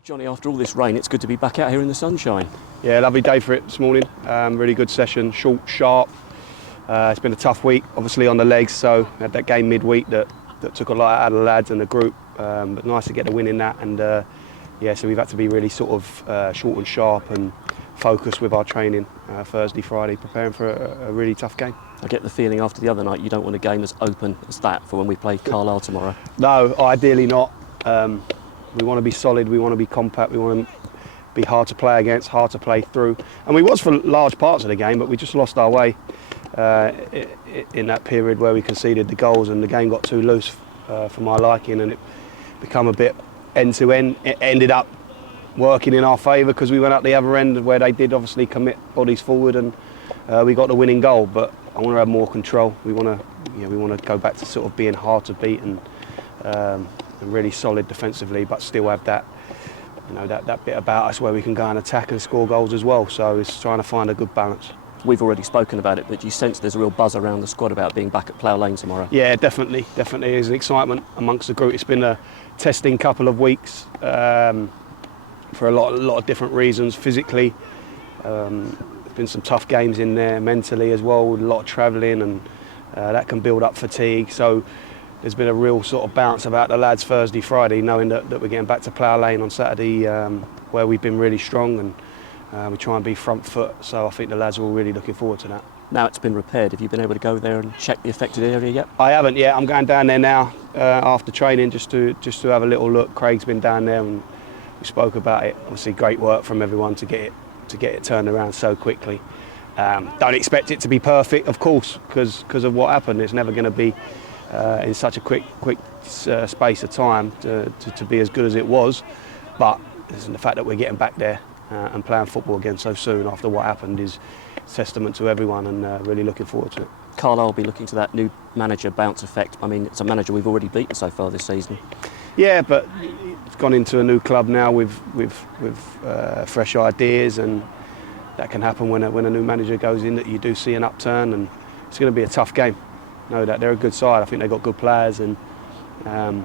Well, Johnny, after all this rain, it's good to be back out here in the sunshine. Yeah, lovely day for it this morning. Really good session, short, sharp. It's been a tough week, obviously on the legs, so we had that game midweek that took a lot out of the lads and the group. But nice to get a win in that, and yeah, so we've had to be really sort of short and sharp and focused with our training Thursday, Friday, preparing for a really tough game. I get the feeling after the other night you don't want a game as open as that for when we play Carlisle tomorrow. No, ideally not. We want to be solid, we want to be compact, we want to be hard to play against, hard to play through. And we was for large parts of the game, but we just lost our way in that period where we conceded the goals and the game got too loose for my liking, and it became a bit end-to-end. It ended up working in our favour because we went up the other end where they did obviously commit bodies forward, and we got the winning goal. But I want to have more control. We want to go back to sort of being hard to beat and really solid defensively, but still have that, that bit about us where we can go and attack and score goals as well. So it's trying to find a good balance. We've already spoken about it, but do you sense there's a real buzz around the squad about being back at Plough Lane tomorrow? Yeah, definitely. There's an excitement amongst the group. It's been a testing couple of weeks for a lot of different reasons. Physically, there's been some tough games in there. Mentally as well, with a lot of travelling, and that can build up fatigue. So there's been a real sort of bounce about the lads Thursday, Friday, knowing that we're getting back to Plough Lane on Saturday, where we've been really strong, and we try and be front foot. So I think the lads are all really looking forward to that. Now it's been repaired, have you been able to go there and check the affected area yet? I haven't yet. I'm going down there now after training just to have a little look. Craig's been down there and we spoke about it. Obviously, great work from everyone to get it turned around so quickly. Don't expect it to be perfect, of course, because of what happened. It's never going to be in such a quick space of time to be as good as it was. But the fact that we're getting back there and playing football again so soon after what happened is testament to everyone, and really looking forward to it. Carlisle will be looking to that new manager bounce effect. I mean, it's a manager we've already beaten so far this season. Yeah, but it's gone into a new club now with fresh ideas, and that can happen when a new manager goes in, that you do see an upturn, and it's going to be a tough game. Know that they're a good side. I think they've got good players, and we're going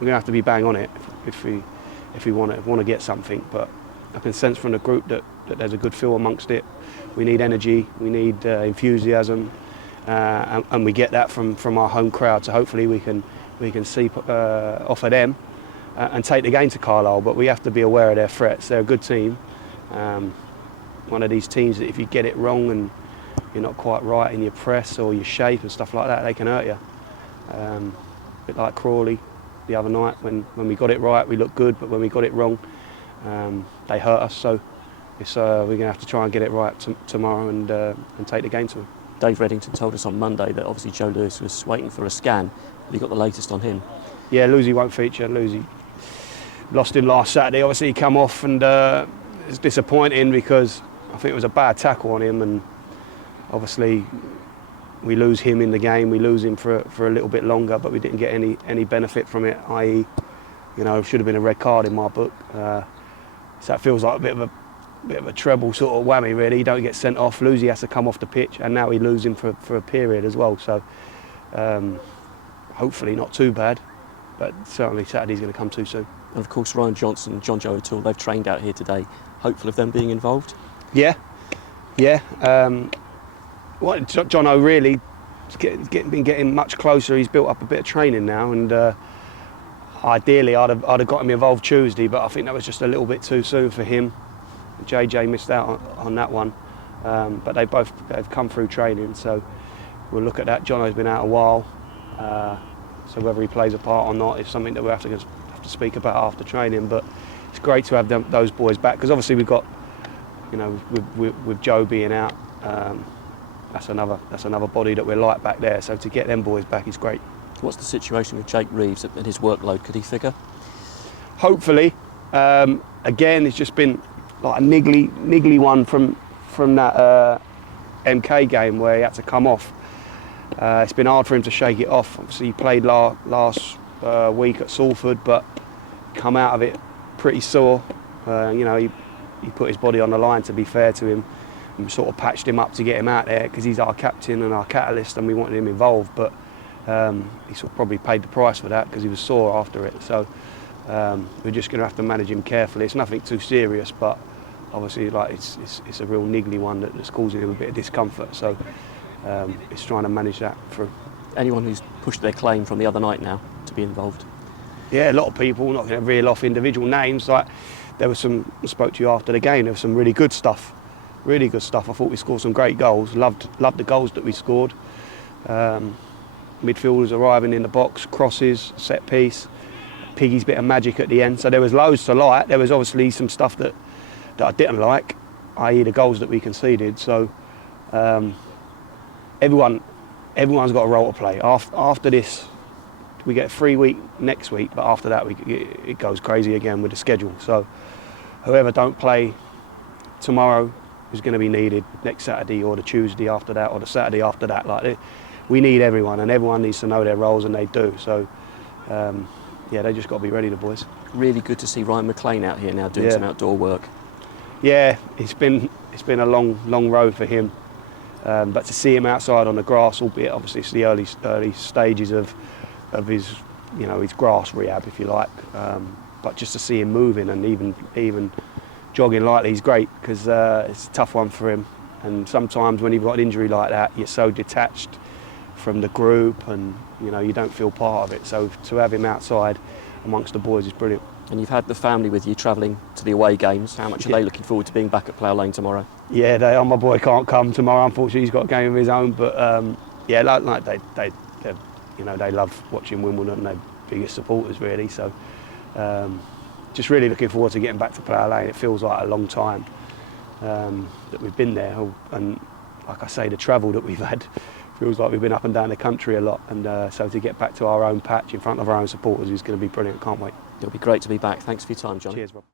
to have to be bang on it if we want to get something. But I can sense from the group that there's a good feel amongst it. We need energy, we need enthusiasm, and we get that from our home crowd. So hopefully we can see off of them and take the game to Carlisle. But we have to be aware of their threats. They're a good team. One of these teams that if you get it wrong and you're not quite right in your press or your shape and stuff like that, they can hurt you. A bit like Crawley the other night. When we got it right, we looked good, but when we got it wrong, they hurt us. So we're going to have to try and get it right tomorrow and take the game to them. Dave Reddington told us on Monday that obviously Joe Lewis was waiting for a scan. Have you got the latest on him? Yeah, Lucy won't feature. Lucy lost him last Saturday. Obviously he come off, and it's disappointing because I think it was a bad tackle on him, and obviously we lose him in the game. We lose him for a little bit longer, but we didn't get any benefit from it, i.e., should have been a red card in my book. So it feels like a bit of a treble sort of whammy, really. You don't get sent off, Lucy has to come off the pitch, and now we lose him for a period as well. So hopefully not too bad, but certainly Saturday's going to come too soon. And of course Ryan Johnson and John Joe O'Toole, they've trained out here today. Hopeful of them being involved? Yeah. Johno really been getting much closer. He's built up a bit of training now, and ideally I'd have got him involved Tuesday, but I think that was just a little bit too soon for him. JJ missed out on that one, but they've come through training, so we'll look at that. Jono's been out a while, so whether he plays a part or not is something that we have to speak about after training. But it's great to have those boys back, because obviously we've got, with Joe being out, that's another body that we're light back there. So to get them boys back is great. What's the situation with Jake Reeves and his workload? Could he figure? Hopefully. Again, it's just been like a niggly one from that MK game where he had to come off. It's been hard for him to shake it off. Obviously, he played last week at Salford, but come out of it pretty sore. He put his body on the line, to be fair to him, and sort of patched him up to get him out there because he's our captain and our catalyst, and we wanted him involved. But he sort of probably paid the price for that because he was sore after it. So We're just going to have to manage him carefully. It's nothing too serious, but obviously like it's a real niggly one that's causing him a bit of discomfort. So it's trying to manage that through. Anyone who's pushed their claim from the other night now to be involved? Yeah, a lot of people. Not going to reel off individual names. Like there was some. I spoke to you after the game. There was some really good stuff. Really good stuff. I thought we scored some great goals. Loved the goals that we scored. Midfielders arriving in the box, crosses, set piece, Piggy's bit of magic at the end. So there was loads to like. There was obviously some stuff that I didn't like, i.e. the goals that we conceded. So everyone's got a role to play. After this, we get a free week next week, but after that it goes crazy again with the schedule. So whoever don't play tomorrow is going to be needed next Saturday or the Tuesday after that or the Saturday after that. Like we need everyone, and everyone needs to know their roles, and they do. So yeah, they just got to be ready, the boys. Really good to see Ryan McLean out here now doing some outdoor work. Yeah, it's been a long road for him, but to see him outside on the grass, albeit obviously it's the early stages of his his grass rehab, if you like, but just to see him moving and even jogging lightly is great, because it's a tough one for him. And sometimes when you've got an injury like that, you're so detached from the group, and you don't feel part of it. So to have him outside amongst the boys is brilliant. And you've had the family with you travelling to the away games. How much are they looking forward to being back at Plough Lane tomorrow? Yeah, they are. My boy can't come tomorrow, unfortunately. He's got a game of his own. But yeah, like they love watching Wimbledon. They're biggest supporters, really. So just really looking forward to getting back to Plough Lane. It feels like a long time that we've been there, and like I say, the travel that we've had feels like we've been up and down the country a lot. And so to get back to our own patch in front of our own supporters is going to be brilliant. Can't wait. It'll be great to be back. Thanks for your time, John. Cheers, Rob.